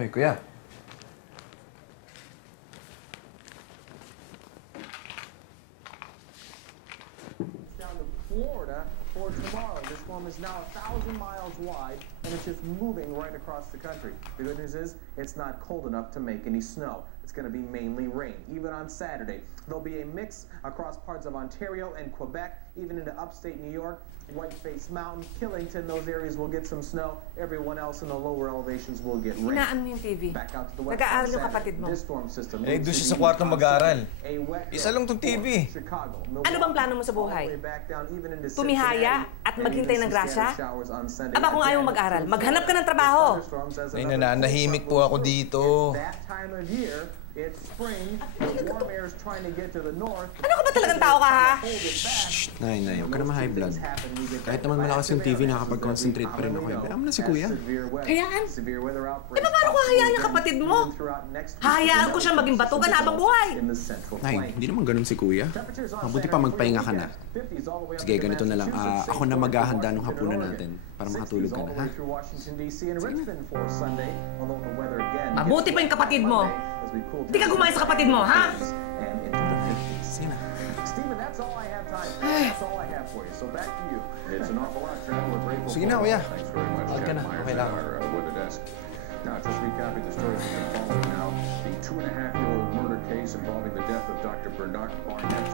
Oy, kuya. Down to Florida for tomorrow. This storm is now 1,000 miles wide, and it's just moving right across the country. The good news is it's not cold enough to make any snow. It's going to be mainly rain. Even on Saturday, there'll be a mix across parts of Ontario and Quebec, even into upstate New York, Whiteface Mountain, Killington. Those areas will get some snow. Everyone else in the lower elevations will get rain. Hinaan mo yung TV. Back out to the west. Nag-aaral yung kapatid mo. This storm system Eh, moves doon siya to sa kwarto Utah mag-aaral. City, a wet Isa lang tong day TV. for Chicago, Ano bang plano mo sa buhay? all the way back down even into Tumihaya Cincinnati, at and maghintay even ng some grasya? scattered showers on Sunday. Aba, kung ayaw Again, mag-aral, it's maghanap ka ng full trabaho. thunderstorms as Ay, another nananahimik cold po ako front moves dito. through. It's that time of year. It's spring. The warm air is trying to get to the north. Ano ka ba talagang tao ka, ha? Hold it back. Nay, huwag ka naman high blood. Kahit naman malakas yung TV, nakakapag-concentrate pa rin ako. Kaya mo na si Kuya. Hayaan? Eh, paano ko hahayaan yung kapatid mo? Hahayaan ko siyang maging batugan habang buhay. Nay, hindi naman ganun si Kuya. Mabuti pa magpahinga ka na. Sige, ganito na lang. Ako na maghahanda ng hapunan natin para makatulog ka na, ha? Mabuti pa yung kapatid mo. Di ka gumaya sa kapatid mo, ha? Sige na. Steven, that's all I have time for. That's all I have for you. So back to you. It's an awful lot, Trevor. We're grateful Sige for na, it. kuya. Thanks very much, Balik ka na. Jeff Myers Okay lang. with the desk. Now, just recapping the stories we've been following now. The 2.5-year-old murder case involving the death of Dr. Bernard Barnett.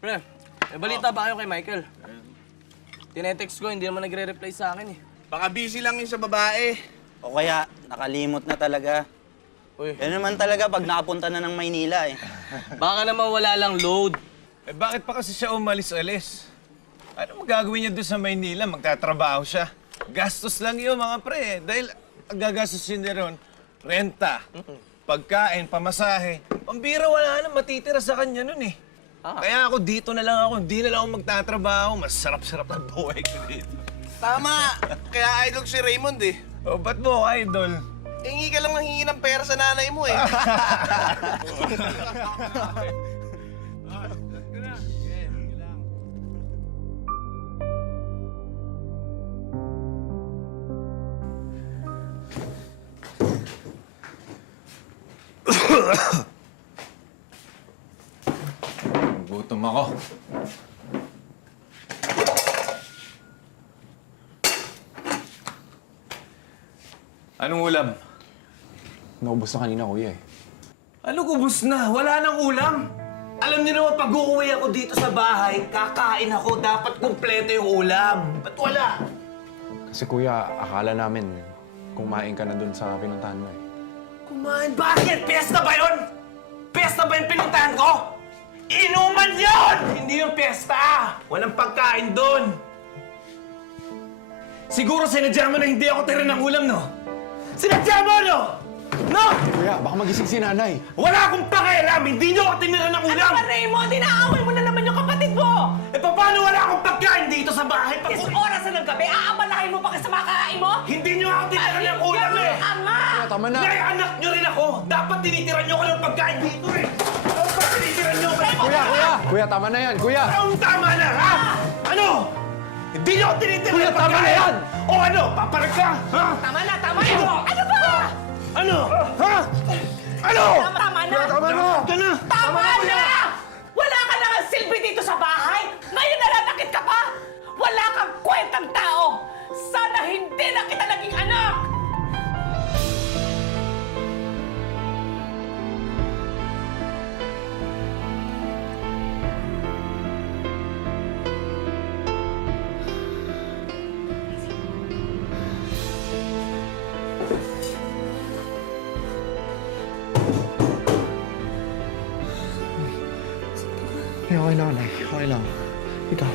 Pre, may balita ba kayo kay Michael? Tinetext ko, hindi naman nagre-reply sa akin eh. Baka busy lang yun sa babae. O kaya, nakalimot na talaga. Uy, Yan naman talaga pag nakapunta na ng Maynila eh. baka naman wala lang load. Eh, bakit pa kasi siya umalis-alis? Ano magagawin niya doon sa Maynila? Magtatrabaho siya. Gastos lang yun, mga pre. Dahil ang gagastusin niya ron, renta, pagkain, pamasahe. Pambira, wala na matitira sa kanya nun eh. Kaya ako dito na lang ako, hindi na lang ako magtatrabaho. Masarap-sarap ang buhay ko dito. Tama! Kaya idol si Raymond eh. O, ba't mo, idol? Hingi ka lang ng hingi ng pera sa nanay mo eh. Gutom ako. Anong ulam? Naubos na kanina, Kuya eh. Ano gubos na? Wala nang ulam. Alam niyo naman, pag uuwi ako dito sa bahay, kakain ako, dapat kumpleto yung ulam. Ba't wala? Kasi Kuya, akala namin kumain ka na dun sa pinuntahan mo eh. Kumain? Bakit? Piyesta ba yun? Piyesta ba yung pinuntahan ko? Inuman yun! Hindi yung piyesta! Walang pagkain doon! Siguro sinadya mo na hindi ako tira ng ulam, no? Sinadya mo, no? No! Kuya, baka magising si nanay. Wala akong pakialam! Hindi niyo ako tinira ng ulam! Ano ba, Raymond? Inaaway mo na naman yung kapatid mo! Eh, paano wala akong pagkain dito sa bahay? Is oras na ng gabi, aabalahin mo pa kayo sa mga kakain mo? Hindi niyo ako tinira ng ulam, eh! Ama! Kuya, tama na. Nay, anak niyo rin ako! Dapat tinitiran niyo ko ng pagkain dito, eh! Dapat tinitiran niyo ko ng Kuya, Kuya! Kuya, tama na yan, Kuya! Anong tama na, ha? Ano? Hindi niyo ako tinitira Kuya, ng tama na pagkain! yan! O ano? Paparag ka? Ha? Tama na! Ano ba? Ano? Ha? Ano? Tama na! Tama na! Ka na! Tama na! Wala ka na nga silbi dito sa bahay! Ngayon nalatakit ka pa! Wala kang kwentang tao! Sana hindi na kita naging anak! Okay lang, Nay. Okay lang. Ikaw.